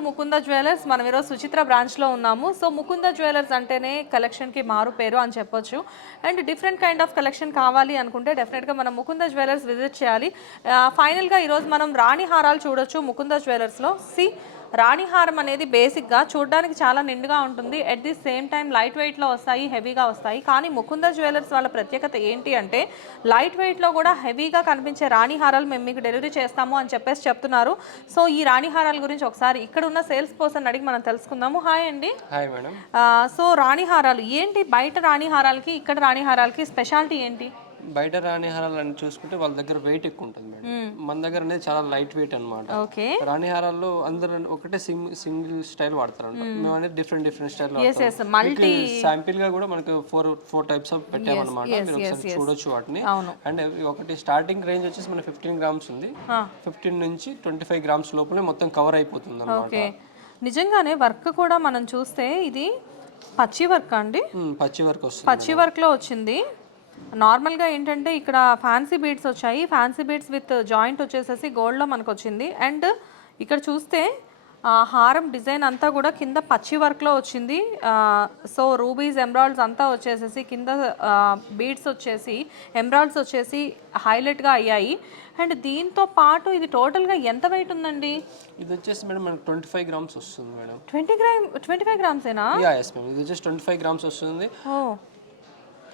To Mukunda jewellers. మనం ఈరోజు సుచిత్ర బ్రాంచ్లో ఉన్నాము. సో ముకుంద జ్యువెలర్స్ అంటేనే కలెక్షన్కి మారు పేరు అని చెప్పొచ్చు. And different kind of collection కావాలి అనుకుంటే డెఫినెట్గా మనం ముకుంద జ్యువెలర్స్ విజిట్ చేయాలి. ఫైనల్గా ఈరోజు మనం రాణి హారాలు చూడొచ్చు ముకుంద జ్యువెలర్స్లో. రాణి హారం అనేది బేసిక్గా చూడడానికి చాలా నిండుగా ఉంటుంది. At the same time light వెయిట్లో వస్తాయి, హెవీగా వస్తాయి. కానీ ముకుంద జ్యువెలర్స్ వాళ్ళ ప్రత్యేకత ఏంటి అంటే లైట్ వెయిట్లో కూడా హెవీగా కనిపించే రాణి హారాలు మేము మీకు డెలివరీ చేస్తాము అని చెప్పేసి చెప్తున్నారు. సో ఈ రాణి హారాల గురించి ఒకసారి ఇక్కడ ఉన్న సేల్స్ పర్సన్ అడిగి మనం తెలుసుకుందాము. హాయ్ అండి. Hi madam. సో రాణి హారాలు ఏంటి, బయట రాణి హారాలకి ఇక్కడ రాణి హారాలకి స్పెషాలిటీ ఏంటి? బయట రాణి హారాలు చూసుకుంటే వాళ్ళ దగ్గర వెయిట్ ఎక్కువ ఉంటుంది మేడం. మన దగ్గర అనేది చాలా లైట్ వెయిట్ అనమాట. రాణి హారాల్లో అందరూ ఒకటే సింగిల్ స్టైల్ వాడతారు. మేము అనేది డిఫరెంట్ స్టైల్ శాంపిల్ గా కూడా మనకు ఫోర్ టైప్స్ ఆఫ్ పెట్టామన్నమాట. మీరు ఒకసారి చూడొచ్చు వాటిని. అండ్ ఒకటి స్టార్టింగ్ రేంజ్ వచ్చేసి మన 15 గ్రామ్స్ ఉంది. 15 నుంచి 25 గ్రామ్స్ లోపలే మొత్తం కవర్ అయిపోతుంది అనమాట. నిజంగానే వర్క్ కూడా మనం చూస్తే ఇది పచ్చి వర్క్ అండి. పచ్చి వర్క్ వస్తుంది, పచ్చి వర్క్ లో వచ్చింది. నార్మల్గా ఏంటంటే ఇక్కడ ఫ్యాన్సీ బీడ్స్ వచ్చాయి. ఫ్యాన్సీ బీడ్స్ విత్ జాయింట్ వచ్చేసేసి గోల్డ్లో మనకు వచ్చింది. అండ్ ఇక్కడ చూస్తే హారం డిజైన్ అంతా కూడా కింద పచ్చి వర్క్లో వచ్చింది. సో రూబీస్ ఎమరాల్డ్స్ అంతా వచ్చేసేసి కింద బీడ్స్ వచ్చేసి ఎమరాల్డ్స్ వచ్చేసి హైలైట్గా అయ్యాయి. అండ్ దీంతో పాటు ఇది టోటల్గా ఎంత వెయిట్ ఉందండి? ఇది వచ్చేసి మేడం మనకు 25 గ్రామ్స్ వస్తుంది మేడం. 25 గ్రామ్సేనా? ఇది వచ్చేసి 25 గ్రామ్స్ వస్తుంది.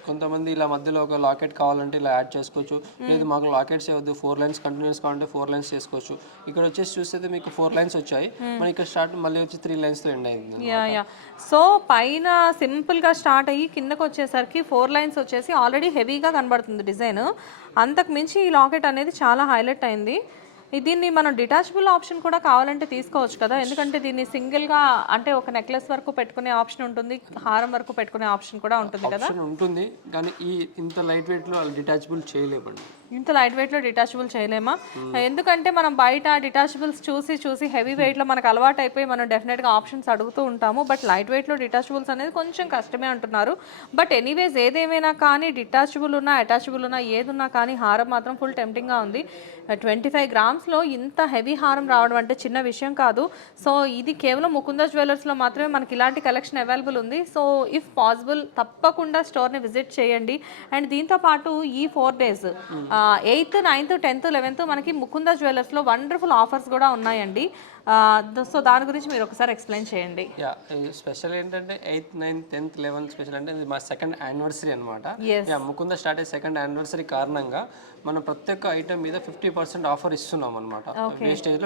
కొంతమంది ఇలా మధ్యలో ఒక లాకెట్ కావాలంటే ఇలా యాడ్ చేసుకోవచ్చు. లేదు మాకు లాకెట్స్ వద్దు, 4 లైన్స్ కంటిన్యూస్ కావాలంటే 4 లైన్స్ చేసుకోవచ్చు. ఇక్కడ వచ్చేసి చూస్తే మీకు 4 లైన్స్ వచ్చాయి. మన ఇక్కడ స్టార్ట్ మళ్ళీ వచ్చి 3 లైన్స్ తో ఎండ్ అయింది. సో పైన సింపుల్ గా స్టార్ట్ అయ్యి కిందకి వచ్చేసరికి 4 లైన్స్ వచ్చేసి ఆల్రెడీ హెవీగా కనబడుతుంది డిజైన్. అంతకు మించి ఈ లాకెట్ అనేది చాలా హైలైట్ అయింది. దీన్ని మనం డిటాచబుల్ ఆప్షన్ కూడా కావాలంటే తీసుకోవచ్చు కదా, ఎందుకంటే దీన్ని సింగిల్గా అంటే ఒక నెక్లెస్ వరకు పెట్టుకునే ఆప్షన్ ఉంటుంది, హారం వరకు పెట్టుకునే ఆప్షన్ కూడా ఉంటుంది కదా. ఉంటుంది కానీ ఇంత లైట్ వెయిట్లో డిటాచబుల్ చేయలేమండి. ఇంత లైట్ వెయిట్లో డిటాచబుల్ చేయలేమా? ఎందుకంటే మనం బయట డిటాచబుల్స్ చూసి హెవీ వెయిట్లో మనకు అలవాటు అయిపోయి మనం డెఫినెట్గా ఆప్షన్స్ అడుగుతూ ఉంటాము. బట్ లైట్ వెయిట్లో డిటాచబుల్స్ అనేది కొంచెం కష్టమే అంటున్నారు. బట్ ఎనీవేస్ ఏదేమైనా కానీ డిటాచబుల్ ఉన్నా అటాచబుల్ ఉన్నా ఏది ఉన్నా కానీ హారం మాత్రం ఫుల్ టెంప్టింగ్గా ఉంది. 25 గ్రామ్స్లో ఇంత హెవీ హారం రావడం అంటే చిన్న విషయం కాదు. సో ఇది కేవలం ముకుంద జ్యువెలర్స్లో మాత్రమే మనకి ఇలాంటి కలెక్షన్ అవైలబుల్ ఉంది. సో ఇఫ్ పాసిబుల్ తప్పకుండా స్టోర్ని విజిట్ చేయండి. అండ్ దీంతో పాటు ఈ 4 days 8th, 9th, 10th, 11th మనకి ముకుంద జ్యువెలర్స్లో వండర్ఫుల్ ఆఫర్స్ కూడా ఉన్నాయండి. సో దాని గురించి మీరు ఒకసారి ఎక్స్ప్లెయిన్ చేయండి. స్పెషల్ ఏంటంటే 8th, 9th, 10th, 11th special అంటే ఇది మా సెకండ్ యానివర్సరీ అనమాట. ముకుంద స్టార్ట్ అయ్యే సెకండ్ యానివర్సరీ కారణంగా మనం ప్రతి ఒక్క ఐటమ్ మీద 50% ఆఫర్ ఇస్తున్నాం అనమాట. వేస్టేజ్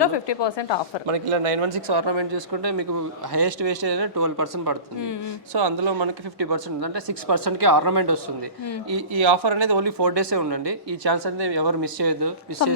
లో 50% ఆఫర్. మనకి ఇలా 916 ఆర్నమెంట్ చూసుకుంటే మీకు హైయెస్ట్ వేస్టేజ్ అయితే 12% పడుతుంది. సో అందులో మనకి 50% అంటే 6% కి ఆర్నమెంట్ వస్తుంది. ఈ ఆఫర్ అనేది ఓన్లీ 4 days ఉండండి. ఈ ఛాన్స్ అనేది ఎవరు మిస్ చేయొద్దు.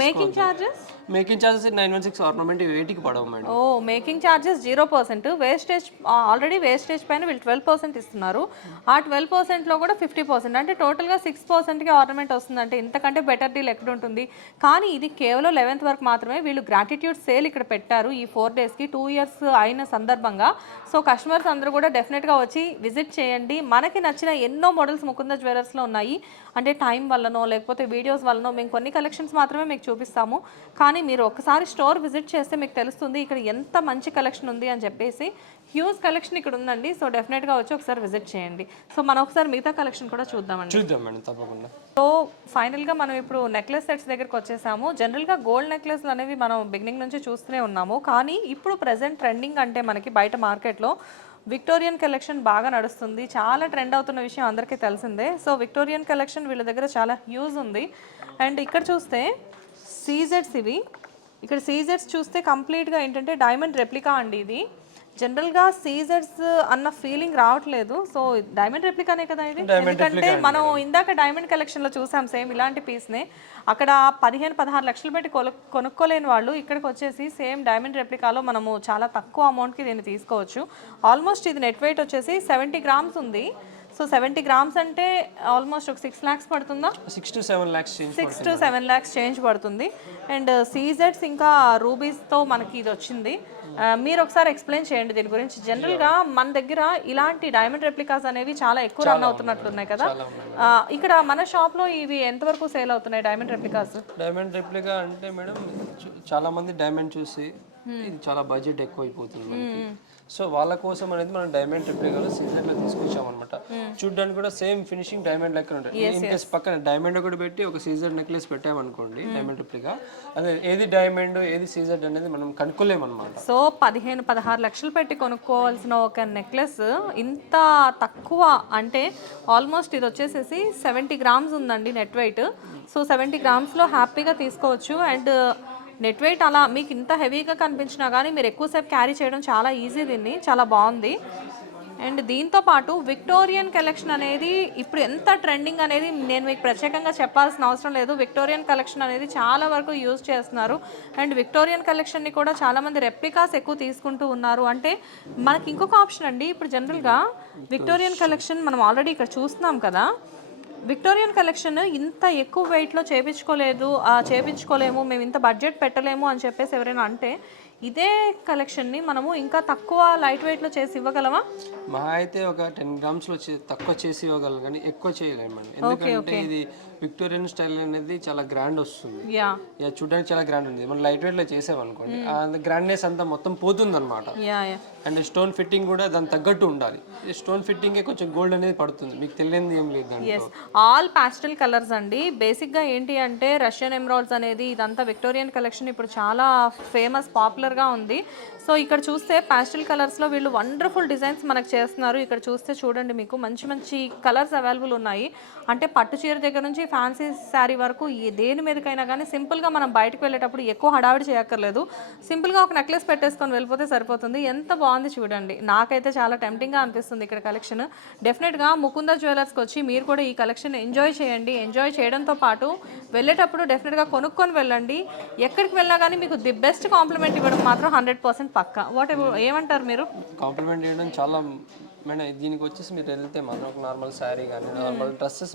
మేకింగ్ చార్జెస్ 916 ఆర్నమెంట్ 80కి పడవు madam. Making charges 0%. Wastage already wastage పైన వీళ్ళు 12% ఇస్తున్నారు. ఆ 12% లో కూడా 50% అంటే టోటల్గా 6% కి ఆర్నమెంట్ వస్తుంది. అంటే ఇంతకంటే బెటర్ డీల్ ఎక్కడ ఉంటుంది? కానీ ఇది కేవలం 11th వరకు మాత్రమే. వీళ్ళు గ్రాటిట్యూడ్ సేల్ ఇక్కడ పెట్టారు ఈ 4 daysకి 2 years అయిన సందర్భంగా. సో కస్టమర్స్ అందరూ కూడా డెఫినెట్గా వచ్చి విజిట్ చేయండి. మనకి నచ్చిన ఎన్నో మోడల్స్ ముకుంద జ్యువెలర్స్లో ఉన్నాయి. అంటే టైం వల్లనో లేకపోతే వీడియోస్ వల్లనో మేము కొన్ని కలెక్షన్స్ మాత్రమే మీకు చూపిస్తాము. కానీ మీరు ఒకసారి స్టోర్ విజిట్ చేస్తే మీకు తెలుస్తుంది ఇక్కడ ఎంత మంచి కలెక్షన్ ఉంది అని చెప్పేసి. హ్యూజ్ కలెక్షన్ ఇక్కడ ఉందండి. సో డెఫినెట్గా వచ్చి ఒకసారి విజిట్ చేయండి. సో మనం ఒకసారి మిగతా కలెక్షన్ కూడా చూద్దాం మేడం, తప్పకుండా. సో ఫైనల్గా మనం ఇప్పుడు నెక్లెస్ సెట్స్ దగ్గరికి వచ్చేసాము. జనరల్గా గోల్డ్ నెక్లెస్లు అనేవి మనం బిగినింగ్ నుంచి చూస్తూనే ఉన్నాము. కానీ ఇప్పుడు ప్రెసెంట్ ట్రెండింగ్ అంటే మనకి బయట మార్కెట్లో విక్టోరియన్ కలెక్షన్ బాగా నడుస్తుంది. చాలా ట్రెండ్ అవుతున్న విషయం అందరికీ తెలిసిందే. సో విక్టోరియన్ కలెక్షన్ వీళ్ళ దగ్గర చాలా హ్యూజ్ ఉంది. అండ్ ఇక్కడ చూస్తే సీజెడ్స్ ఇవి. ఇక్కడ సీజెడ్స్ చూస్తే కంప్లీట్గా ఏంటంటే డైమండ్ రెప్లికా అండి. ఇది జనరల్గా సీజెడ్స్ అన్న ఫీలింగ్ రావట్లేదు. సో డైమండ్ రెప్లికానే కదా ఇది. ఎందుకంటే మనం ఇందాక డైమండ్ కలెక్షన్లో చూసాం సేమ్ ఇలాంటి పీస్నే. అక్కడ 15-16 లక్షలు పెట్టి కొనుక్కోలేని వాళ్ళు ఇక్కడికి వచ్చేసి సేమ్ డైమండ్ రెప్లికాలో మనము చాలా తక్కువ అమౌంట్కి దీన్ని తీసుకోవచ్చు. ఆల్మోస్ట్ ఇది నెట్ వెయిట్ వచ్చేసి 70 గ్రామ్స్ ఉంది. సో 70 గ్రామ్స్ అంటే ఆల్మోస్ట్ ఒక 6 lakhs పడుతుందా? 6 to 7 lakhs చేంజ్ పడుతుంది. అండ్ సీజెడ్స్ ఇంకా రూబీస్తో మనకి ఇది వచ్చింది. మీరు ఒకసారి ఎక్స్ప్లెయిన్ చేయండి దీని గురించి. జనరల్గా మన దగ్గర ఇలాంటి డైమండ్ రెప్లికాస్ అనేవి చాలా ఎక్కువ రన్ అవుతున్నట్లున్నాయి కదా. ఇక్కడ మన షాప్లో ఇవి ఎంతవరకు సేల్ అవుతున్నాయి డైమండ్ రెప్లికాస్? డైమండ్ రెప్లికా అంటే మేడం చాలా మంది డైమండ్ చూసి ఇది చాలా బడ్జెట్ ఎక్కువ అయిపోతుంది మనకి. సో వాళ్ళ కోసం అనేది మనం డైమండ్ రెప్లికాలో సీజెడ్లో తీసుకొచ్చాం అనమాట. చూడడానికి కూడా సేమ్ ఫినిషింగ్ డైమండ్ లెక్క ఉంటుంది. ఇన్ కేస్ పక్కన డైమండ్ ఒకటి పెట్టి ఒక సీజెడ్ నెక్లెస్ పెట్టామనుకోండి డైమండ్ రెప్లికా, అదే ఏది డైమండ్ ఏది సీజెడ్ అనేది మనం కనుక్కోలేమన్నమాట. సో 15-16 లక్షలు పెట్టి కొనుక్కోవాల్సిన ఒక నెక్లెస్ ఇంత తక్కువ అంటే ఆల్మోస్ట్ ఇది వచ్చేసేసి 70 గ్రామ్స్ ఉందండి నెట్ వెయిట్. సో 70 గ్రామ్స్లో హ్యాపీగా తీసుకోవచ్చు. అండ్ నెట్ వెయిట్ అలా మీకు ఇంత హెవీగా కనిపించినా కానీ మీరు ఎక్కువసేపు క్యారీ చేయడం చాలా ఈజీ, దీన్ని చాలా బాగుంది. అండ్ దీంతో పాటు విక్టోరియన్ కలెక్షన్ అనేది ఇప్పుడు ఎంత ట్రెండింగ్ అనేది నేను మీకు ప్రత్యేకంగా చెప్పాల్సిన అవసరం లేదు. విక్టోరియన్ కలెక్షన్ అనేది చాలా వరకు యూజ్ చేస్తున్నారు. అండ్ విక్టోరియన్ కలెక్షన్ని కూడా చాలామంది రెప్లికాస్ ఎక్కువ తీసుకుంటూ ఉన్నారు. అంటే మనకి ఇంకొక ఆప్షన్ అండి, ఇప్పుడు జనరల్గా విక్టోరియన్ కలెక్షన్ మనం ఆల్రెడీ ఇక్కడ చూస్తున్నాం కదా, విక్టోరియన్ కలెక్షన్ ఇంత ఎక్కువ వెయిట్లో చేపించుకోలేము, మేము ఇంత బడ్జెట్ పెట్టలేము అని చెప్పేసి ఎవరైనా అంటే ఇదే కలెక్షన్ని మనము ఇంకా తక్కువ లైట్ వెయిట్లో చేసి ఇవ్వగలమా? మా అయితే ఒక 10 గ్రామ్స్లో తక్కువ చేసి ఇవ్వగలం కానీ ఎక్కువ చేయలేమండి. ఎందుకంటే ఇది విక్టోరియన్ స్టైల్ అనేది చాలా గ్రాండ్ వస్తుంది. చూడడానికి చాలా గ్రాండ్ ఉంది. మనం లైట్ వెయిట్లో చేసామనుకోండి ఆ గ్రాండ్నెస్ అంతా మొత్తం పోతుంది అనమాట. అండ్ స్టోన్ ఫిట్టింగ్ కూడా దాని తగ్గట్టు ఉండాలి. స్టోన్ ఫిట్టింగే కొంచెం గోల్డ్ అనేది పడుతుంది, మీకు తెలియదు ఏం లేదు. ఆల్ పాస్టల్ కలర్స్ అండి. బేసిక్గా ఏంటి అంటే రష్యన్ ఎమరాల్డ్స్ అనేది ఇదంతా విక్టోరియన్ కలెక్షన్ ఇప్పుడు చాలా ఫేమస్ పాపులర్గా ఉంది. సో ఇక్కడ చూస్తే పాస్టల్ కలర్స్లో వీళ్ళు వండర్ఫుల్ డిజైన్స్ మనకు చేస్తున్నారు. ఇక్కడ చూస్తే చూడండి మీకు మంచి మంచి కలర్స్ అవైలబుల్ ఉన్నాయి. అంటే పట్టు చీర దగ్గర నుంచి ఫ్యాన్సీ శారీ వరకు దేని మీదకైనా కానీ సింపుల్గా మనం బయటకు వెళ్ళేటప్పుడు ఎక్కువ హడావిడి చేయక్కర్లేదు. సింపుల్గా ఒక నెక్లెస్ పెట్టేసుకొని వెళ్ళిపోతే సరిపోతుంది. ఎంత బాగుంది చూడండి. నాకైతే చాలా టెంప్టింగ్గా అనిపిస్తుంది ఇక్కడ కలెక్షన్. డెఫినెట్గా ముకుంద జ్యువెలర్స్కి వచ్చి మీరు కూడా ఈ కలెక్షన్ ఎంజాయ్ చేయండి. ఎంజాయ్ చేయడంతో పాటు వెళ్ళేటప్పుడు డెఫినెట్గా కొనుక్కొని వెళ్ళండి. ఎక్కడికి వెళ్ళినా కానీ మీకు ది బెస్ట్ కాంప్లిమెంట్ ఇవ్వడం మాత్రం 100% పక్కా. ఏమంటారు మీరు? కాంప్లిమెంట్ చేయడం చాలా మేడం. దీనికి వచ్చేసి మీరు వెళ్తే మాత్రం ఒక నార్మల్ శారీ కానీ నార్మల్ డ్రెస్సెస్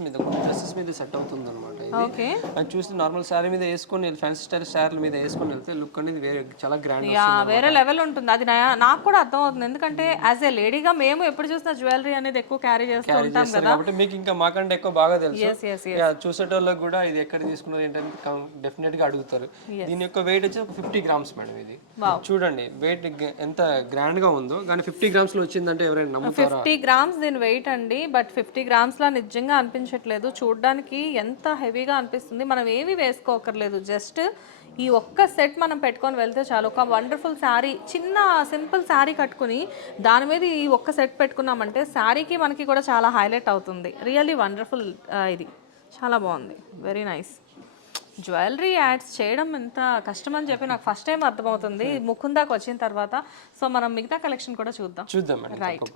మీద సెట్ అవుతుంది అనమాట. ఇది అది చూస్తే నార్మల్ శారీ మీద వేసుకొని ఫ్యాన్సీ స్టైల్ శారీ మీద వేసుకొని వెళ్తే లుక్ అనేది చాలా గ్రాండ్, వేరే లెవెల్ ఉంటుంది. అది నాకు కూడా అర్థం అవుతుంది. ఎందుకంటే యాజ్ ఏ లేడీగా మేము ఎప్పుడు చూసినా జ్యువెలరీ అనేది ఎక్కువ క్యారీ చేస్తూ ఉంటాం కదా, కాబట్టి మీకు ఇంకా మాకంటే ఎక్కువ బాగా తెలుసు. చూసేటోళ్ళకి కూడా ఇది ఎక్కడ తీసుకున్నారు ఏంటంటే డెఫినెట్ గా అడుగుతారు. దీని యొక్క వెయిట్ వచ్చి ఒక 50 గ్రామ్స్ మేడం. ఇది చూడండి వెయిట్ ఎంత గ్రాండ్ గా ఉందో, కానీ 50 గ్రామ్స్ లో వచ్చిందంటే ఎవరైనా నమ్ముతారా? 50 గ్రామ్స్ దీని వెయిట్ అండి. బట్ 50 గ్రామ్స్ లా నిజంగా అనిపించట్లేదు. చూడడానికి ఎంత హెవీగా అనిపిస్తుంది. మనం ఏమీ వేసుకోకర్లేదు, జస్ట్ ఈ ఒక్క సెట్ మనం పెట్టుకొని వెళ్తే చాలు. ఒక వండర్ఫుల్ శారీ, చిన్న సింపుల్ శారీ కట్టుకుని దాని మీద ఈ ఒక్క సెట్ పెట్టుకున్నామంటే శారీకి మనకి కూడా చాలా హైలైట్ అవుతుంది. Really wonderful. ఇది చాలా బాగుంది, వెరీ నైస్. జ్యువెలరీ యాడ్స్ చేయడం ఎంత కష్టమని చెప్పి నాకు ఫస్ట్ టైం అర్థమవుతుంది ముకుందాకి వచ్చిన తర్వాత. సో మనం మిగతా కలెక్షన్ కూడా చూద్దాం. రైట్.